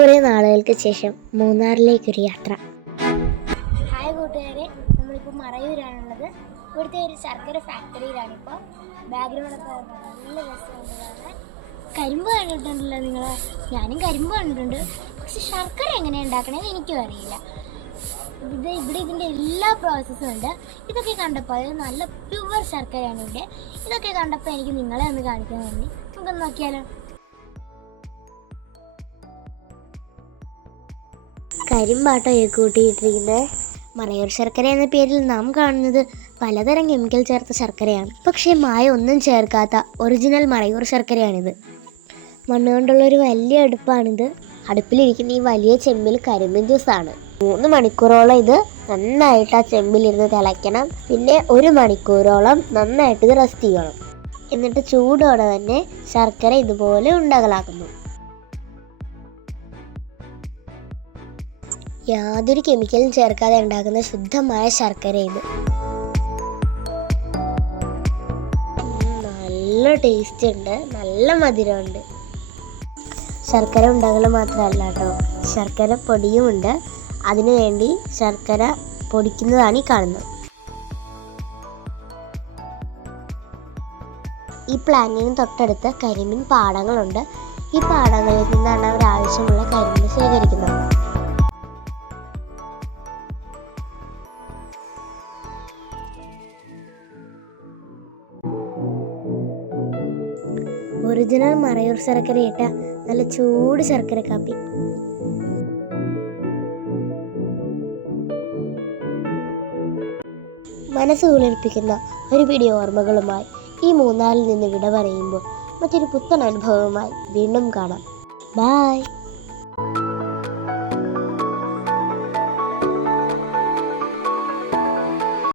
കുറേ നാളുകൾക്ക് ശേഷം മൂന്നാറിലേക്കൊരു യാത്ര. ഹായ് കൂട്ടുകാരെ, നമ്മളിപ്പോൾ മറയൂരാണുള്ളത്. ഇവിടുത്തെ ഒരു ശർക്കര ഫാക്ടറിയിലാണിപ്പോൾ. ബാക്ക്ഗ്രൗണ്ടൊക്കെ നല്ല രസമുള്ളതാണ്. കരിമ്പ് കണ്ടിട്ടുണ്ടല്ലോ നിങ്ങൾ? ഞാനും കരിമ്പ് കണ്ടിട്ടുണ്ട്, പക്ഷെ ശർക്കര എങ്ങനെയാണ് ഉണ്ടാക്കണമെന്ന് എനിക്കും അറിയില്ല. ഇവിടെ ഇതിൻ്റെ എല്ലാ പ്രോസസ്സും ഉണ്ട്. ഇതൊക്കെ കണ്ടപ്പോൾ അത് നല്ല പ്യുവർ ശർക്കരയാണ് ഇവിടെ. ഇതൊക്കെ കണ്ടപ്പോൾ എനിക്ക് നിങ്ങളെ ഒന്ന് കാണിക്കാൻ തോന്നി. നമുക്കൊന്ന് നോക്കിയാലോ? കരിമ്പാട്ടോ കൂട്ടിയിട്ടിരിക്കുന്നത്. മറയൂർ ശർക്കര എന്ന പേരിൽ നാം കാണുന്നത് പലതരം കെമിക്കൽ ചേർത്ത ശർക്കരയാണ്. പക്ഷേ മായം ഒന്നും ചേർക്കാത്ത ഒറിജിനൽ മറയൂർ ശർക്കരയാണിത്. മണ്ണുകൊണ്ടുള്ളൊരു വലിയ അടുപ്പാണിത്. അടുപ്പിലിരിക്കുന്ന ഈ വലിയ ചെമ്പിൽ കരിമ്പിൻ ജ്യൂസാണ്. 3 മണിക്കൂറോളം ഇത് നന്നായിട്ട് ആ ചെമ്പിലിരുന്ന് തിളയ്ക്കണം. പിന്നെ 1 മണിക്കൂറോളം നന്നായിട്ട് ഇത് റെസ്റ്റ് ചെയ്യണം. എന്നിട്ട് ചൂടോടെ തന്നെ ശർക്കര ഇതുപോലെ ഉണ്ടകളാക്കുന്നു. യാതൊരു കെമിക്കലും ചേർക്കാതെ ഉണ്ടാക്കുന്ന ശുദ്ധമായ ശർക്കര ഇത്. നല്ല ടേസ്റ്റ് ഉണ്ട്, നല്ല മധുരമുണ്ട്. ശർക്കര ഉണ്ടകൾ മാത്രമല്ല കേട്ടോ, ശർക്കര പൊടിയുമുണ്ട്. അതിനു വേണ്ടി ശർക്കര പൊടിക്കുന്നതാണ് ഈ കാണുന്നത്. ഈ പ്ലാന്റിന് തൊട്ടടുത്ത് കരിമ്പിൻ പാടങ്ങളുണ്ട്. ഈ പാടങ്ങളിൽ നിന്നാണ് അവർ ആവശ്യമുള്ള കരിമ്പ് ശേഖരിക്കുന്നത്. ഒറിജിനൽ മറയൂർ ശർക്കര ഇട്ട നല്ല ചൂട് ശർക്കര കാപ്പി. മനസ്സ് കുളിർപ്പിക്കുന്ന ഒരു പിടി ഓർമ്മകളുമായി ഈ മൂന്നാറിൽ നിന്ന് വിട പറയുമ്പോൾ മറ്റൊരു പുത്തൻ അനുഭവവുമായി വീണ്ടും കാണാം. ബൈ.